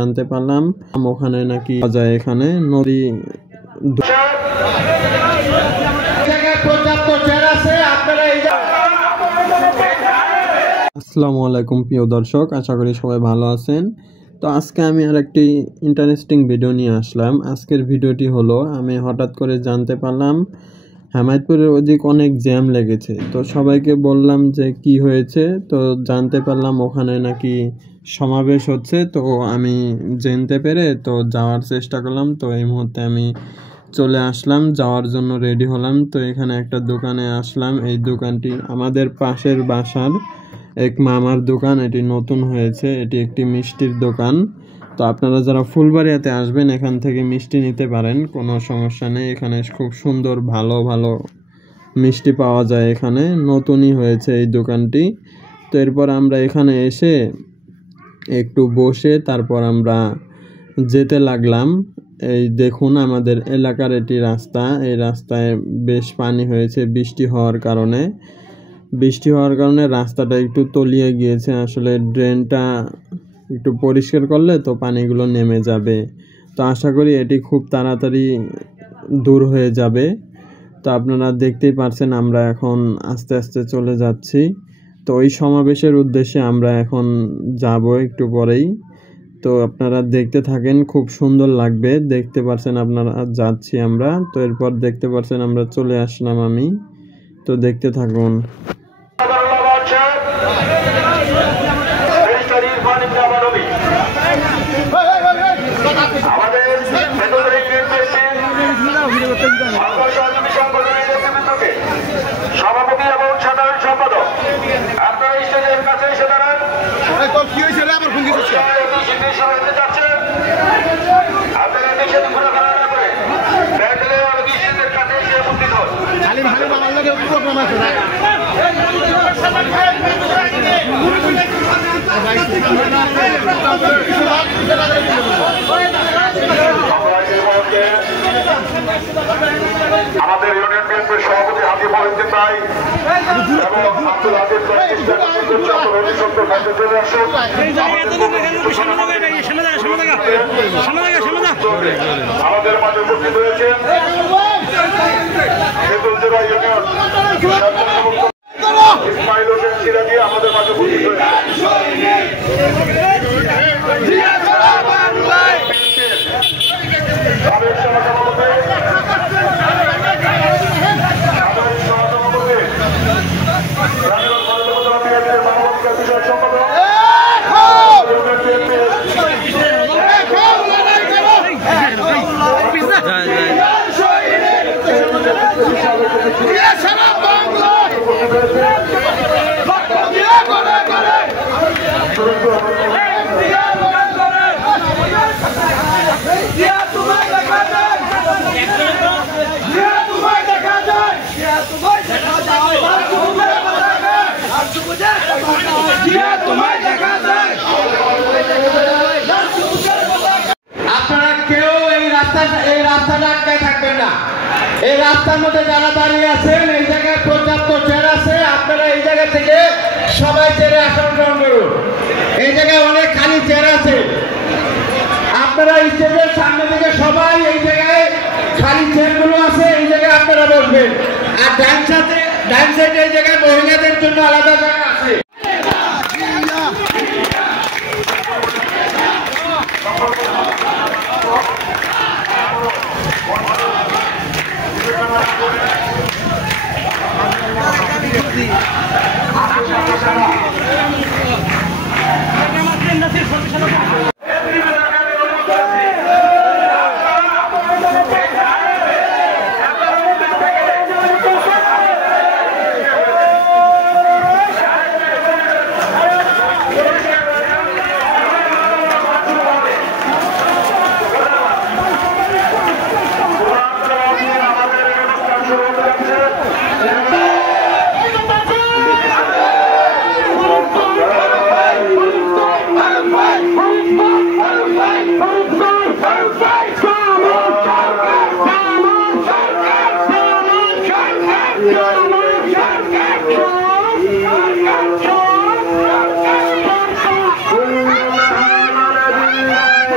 জানতে পারলাম ওখানে নাকি যায় এখানে নদী। আসসালামু আলাইকুম প্রিয় দর্শক, আশা করি সবাই ভালো আছেন। তো আজকে আমি আরেকটি ইন্টারেস্টিং ভিডিও নিয়ে আসলাম। আজকের ভিডিওটি হলো, আমি হঠাৎ করে জানতে পারলাম হেমায়েতপুরের ওদিক অনেক জ্যাম লেগেছে। তো সবাইকে বললাম যে কি হয়েছে, তো জানতে পারলাম ওখানে নাকি সমাবেশ হচ্ছে। তো আমি জানতে পেরে তো যাওয়ার চেষ্টা করলাম। তো এই মুহূর্তে আমি চলে আসলাম, যাওয়ার জন্য রেডি হলাম। তো এখানে একটা দোকানে আসলাম। এই দোকানটি আমাদের পাশের বাসার এক মামার দোকান, এটি নতুন হয়েছে। এটি একটি মিষ্টির দোকান। তো আপনারা যারা ফুলবাড়িয়াতে আসবেন এখান থেকে মিষ্টি নিতে পারেন, কোনো সমস্যা নেই। এখানে খুব সুন্দর ভালো ভালো মিষ্টি পাওয়া যায়। এখানে নতুনই হয়েছে এই দোকানটি। তো এরপর আমরা এখানে এসে একটু বসে তারপর আমরা যেতে লাগলাম। এই দেখুন আমাদের এলাকার এটি রাস্তা। এই রাস্তায় বেশ পানি হয়েছে বৃষ্টি হওয়ার কারণে। রাস্তাটা একটু তলিয়ে গিয়েছে। আসলে ড্রেনটা একটু পরিষ্কার করলে তো পানিগুলো নেমে যাবে। তো আশা করি এটি খুব তাড়াতাড়ি দূর হয়ে যাবে। তো আপনারা দেখতেই পারছেন আমরা এখন আস্তে আস্তে চলে যাচ্ছি। তো ওই সমাবেশের উদ্দেশ্যে আমরা এখন যাব একটু পরেই। তো আপনারা দেখতে থাকেন, খুব সুন্দর লাগবে। দেখতে পারছেন আপনারা যাচ্ছি আমরা। তো এরপর দেখতে পারছেন আমরা চলে আসলাম আমি। তো দেখতে থাকুন। সভাপতি এবং সাধারণ সম্পাদক, আপনারা স্টেজের কাছে এসে দাঁড়ান। আপনারা দেশে ঘোরাফেরা না করে ব্যান্ডেলের স্টেজের কাছে এসে উপস্থিত হন। আমাদের ইউনিয়ন বিএনপির সভাপতি হাজি মহিউদ্দিন ভাই এবং আব্দুল আজিজ আমাদের মাঝে উপস্থিত হয়েছেন খেতুলজোড়া ইউনিয়ন ইসমাইল হোসেন সিরাজি আমাদের মাঝে উপস্থিত হয়েছেন। আপনারা কেউ এই রাস্তাটা আটকায় থাকবেন না। এই রাস্তার মধ্যে যারা দাঁড়িয়ে আছেন, এই জায়গায় পর্যাপ্ত চেয়ার আছে। আপনারা এই জায়গা থেকে সবাই চেয়ারে আসন গ্রহণ করুন। এই জায়গায় অনেক খালি চেয়ার আছে। আপনারা স্টেজের সামনে থেকে সবাই এই জায়গায় খালি চেয়ারগুলো আছে, এই জায়গায় আপনারা বসবেন। আর ডান সাইডে এই জায়গায় মহিলাদের জন্য আলাদা জায়গা আছে।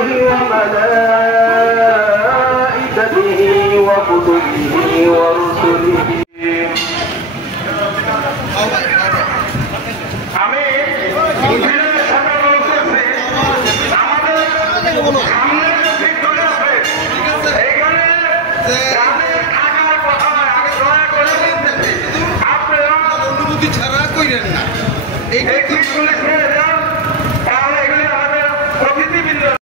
وملائكته وكتبه ورسله ছাড়া কইরেন না।